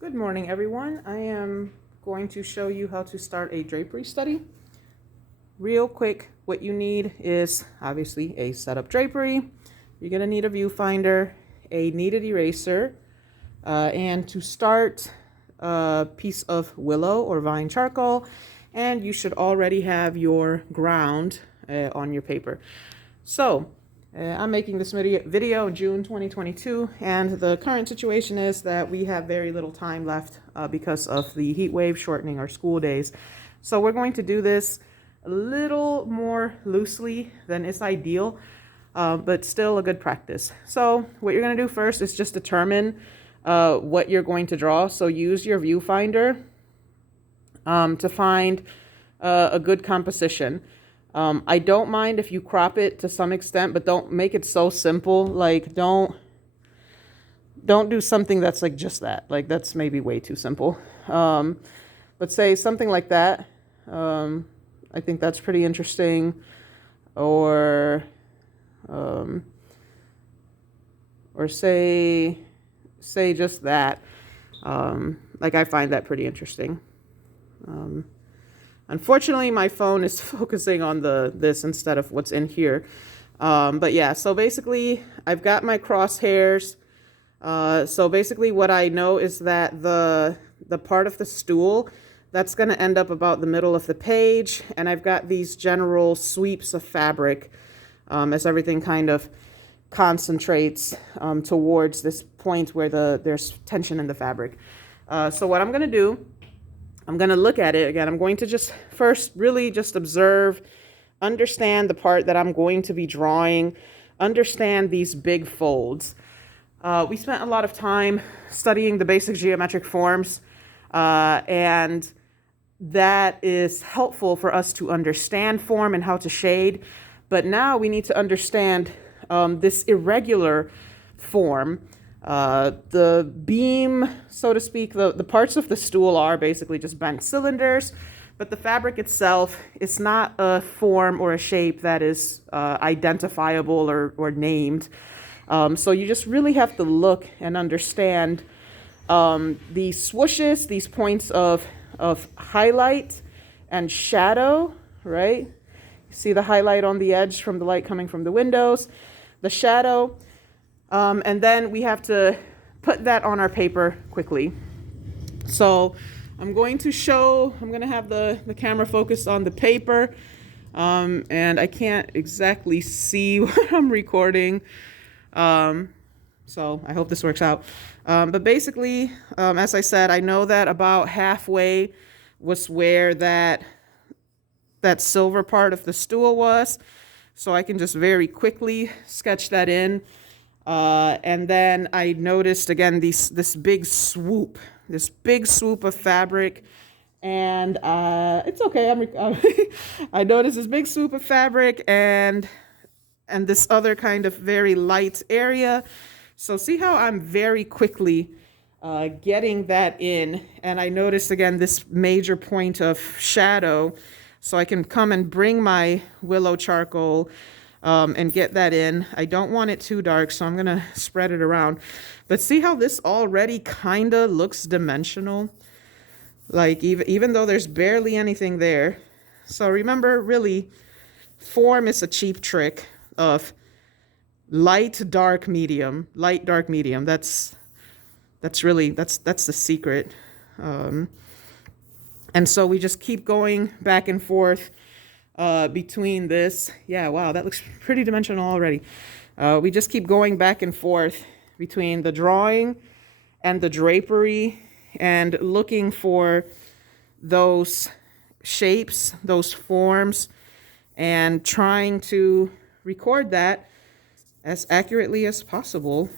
Good morning, everyone. I am going to show you how to start a drapery study. Real quick, what you need is obviously a setup drapery. You're going to need a viewfinder, a kneaded eraser, and to start a piece of willow or vine charcoal, and you should already have your ground on your paper. So, I'm making this video in June 2022, and the current situation is that we have very little time left because of the heat wave shortening our school days. So we're going to do this a little more loosely than is ideal, but still a good practice. So what you're going to do first is just determine what you're going to draw. So use your viewfinder to find a good composition. I don't mind if you crop it to some extent, but don't make it so simple. Like don't do something that's like just that. Like that's maybe way too simple. But say something like that. I think that's pretty interesting. Or say just that. Like I find that pretty interesting. Unfortunately, my phone is focusing on this instead of what's in here. But yeah, so basically, I've got my crosshairs. So basically what I know is that the part of the stool, that's going to end up about the middle of the page. And I've got these general sweeps of fabric as everything kind of concentrates towards this point where there's tension in the fabric. So what I'm going to do, I'm going to look at it again. I'm going to just first really just observe, understand the part that I'm going to be drawing, understand these big folds. We spent a lot of time studying the basic geometric forms, and that is helpful for us to understand form and how to shade. But now we need to understand this irregular form. The beam, so to speak, the parts of the stool are basically just bent cylinders, but the fabric itself is not a form or a shape that is identifiable or named. So you just really have to look and understand these swooshes, these points of highlight and shadow, right? You see the highlight on the edge from the light coming from the windows, the shadow. And then we have to put that on our paper quickly. So I'm going to have the camera focused on the paper. And I can't exactly see what I'm recording. So I hope this works out. But basically, as I said, I know that about halfway was where that silver part of the stool was. So I can just very quickly sketch that in. And then I noticed again this big swoop of fabric, and it's okay. I noticed this big swoop of fabric and this other kind of very light area. So see how I'm very quickly getting that in, and I noticed again this major point of shadow. So I can come and bring my willow charcoal and get that in. I don't want it too dark, so I'm going to spread it around. But see how this already kind of looks dimensional? Like even though there's barely anything there. So remember, really, form is a cheap trick of light, dark, medium. Light, dark, medium. That's the secret. And so we just keep going back and forth between this. Yeah, wow, that looks pretty dimensional already. We just keep going back and forth between the drawing and the drapery and looking for those shapes, those forms, and trying to record that as accurately as possible.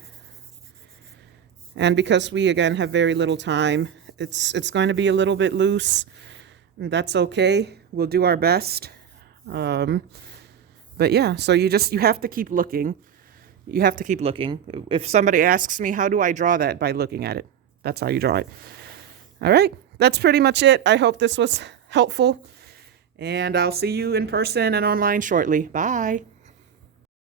And because we, again, have very little time, it's going to be a little bit loose, and that's okay. We'll do our best. But yeah, so you have to keep looking. You have to keep looking. If somebody asks me, how do I draw that? By looking at it. That's how you draw it. All right, that's pretty much it. I hope this was helpful, and I'll see you in person and online shortly. Bye.